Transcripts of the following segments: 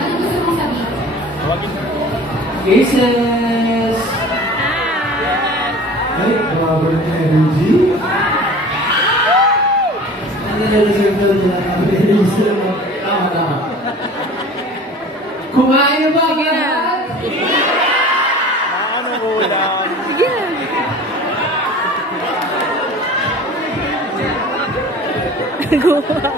Ano gusto mong sabihin? Kisses! Ay, Robert Energy? Ano na-reserve na nila? Tama. Kumain ba? Sige na. Ano ko lang? Sige na. Gumawa.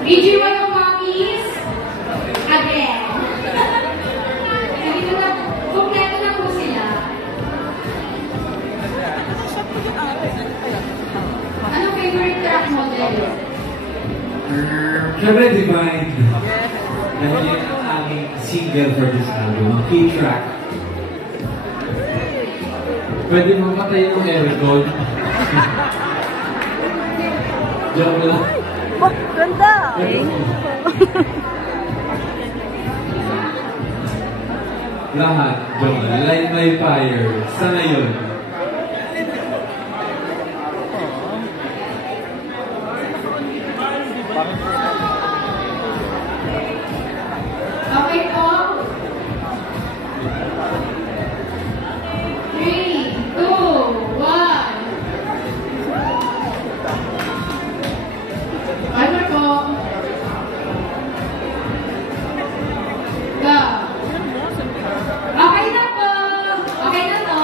BG one of mommies. Again. Hindi na, kompleto na po sila. Anong favorite track mo, Jelly? Siyempre, Divine. Dahil yun ang aming single for this album, ang key track. Pwede mo patay ng aircon. Joke lang. Oh, ganda! Lahat, joke lang. Light my fire. Sa ngayon. Okay po. 3, 2, 1. Ano po? Go. Okay na po. Okay na to.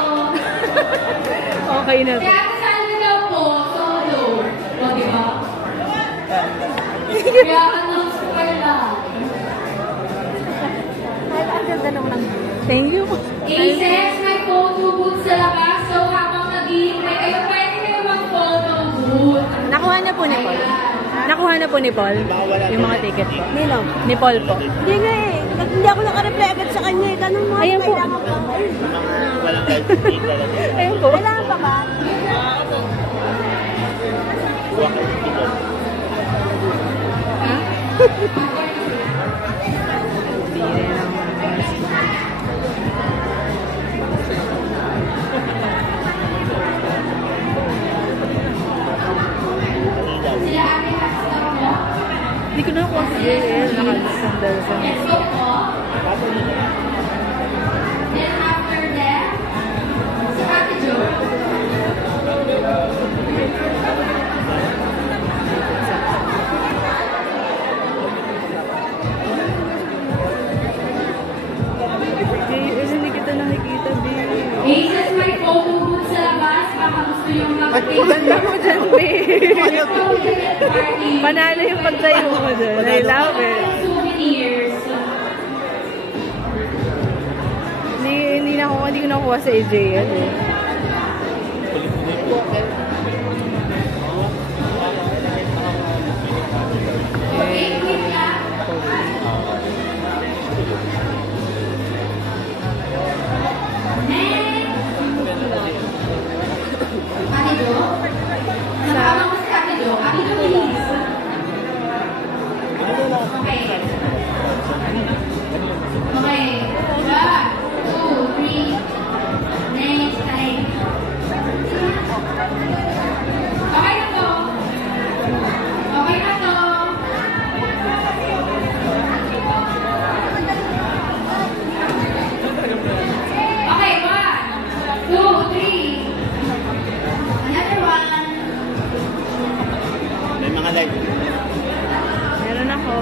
Okay na to. Kaya kasal na daw po, solo. O, diba? Kaya anong square lang. Ang ganda naman ng thank you. Aces, may photo booth sa labas. So, habang nag-iintay kayo, pwede kayo mag-photo booth. Nakuha na po ni Paul. Nakuha na po ni Paul yung mga ticket po. Nino? Ni Paul po. Hindi nga eh. Hindi ako nakareply agad sa kanya eh. Tanong mo, Ayan po. kailangan pa. Ayun po. Kailangan pa ba? Sila ate Hashtag mo. Hindi ko nakuha si JL. Nakasandal sa Let's go po. Then after that, si Ate Jo. JL, hindi kita nakikita, babe. Aces, may photo booth sa labas. Baka gusto yung mag-take. Ganda mo dyan, babe. Party. Panalo yung pagtayo mo dyan. I love it. Souvenirs. Hindi ko nakuha sa AJL eh. Okay, wait lang. Ate Jo? Nakakala ko si Ate Jo. Ate Jo, please. Okay. Okay. 1, 2, 3. Next time. Okay na to. Okay na to. Okay, 1, 2, 3. Another one. May mga Naka-live. Meron ako.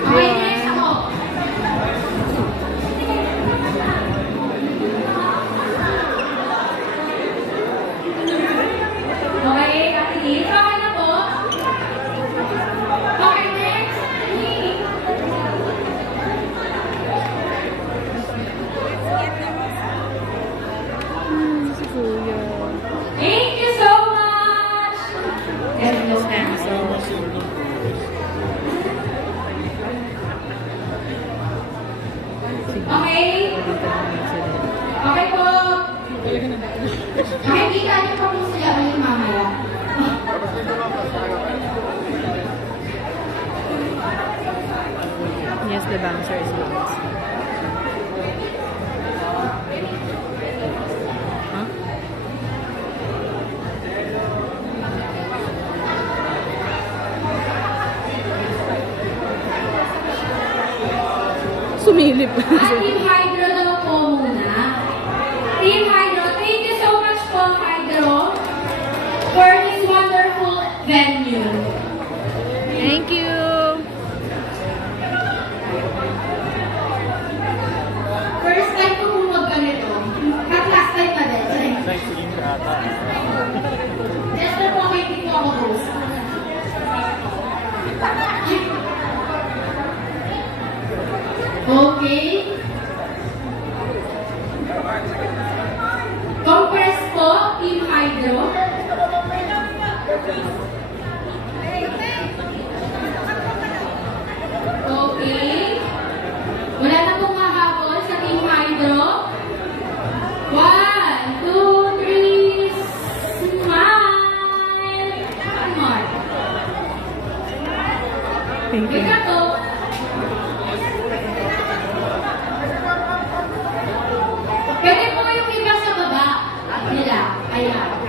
Okay, next ako. Okay, katigil. Okay na po. Okay, next. Si Kuya. Thank you so much. Hello, Samsung. Okay. Okay po. Makikita niyo pa po sila ulit mamaya. Yes, the bouncer is bounce. Huh? Sumilip. Team Hydro daw po muna. Team Hydro, thank you so much po, Hydro, for this wonderful venue. Thank you. First time ko po magganito. At last time pa din. Yes, na po, may hindi po ako host. Okay. Compress po, Team Hydro. Okay. Wala na pong mahabol sa Team Hydro. 1, 2, 3, smile! One more. Thank you. Ika to. Pwede po yung iba sa baba nila. Ayan.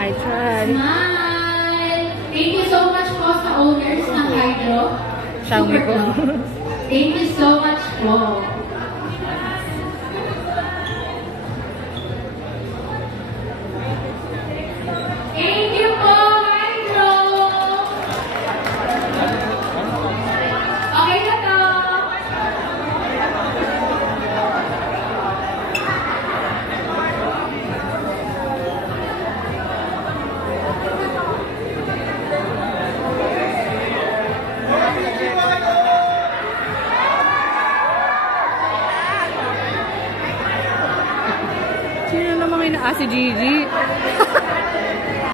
I tried. Smile! Thank you so much po sa owners ng Hydro. Xiaomi po. Thank you so much po. Thank you po, Hydro! Okay na to. Sino namang ina? Ah, si Gigi.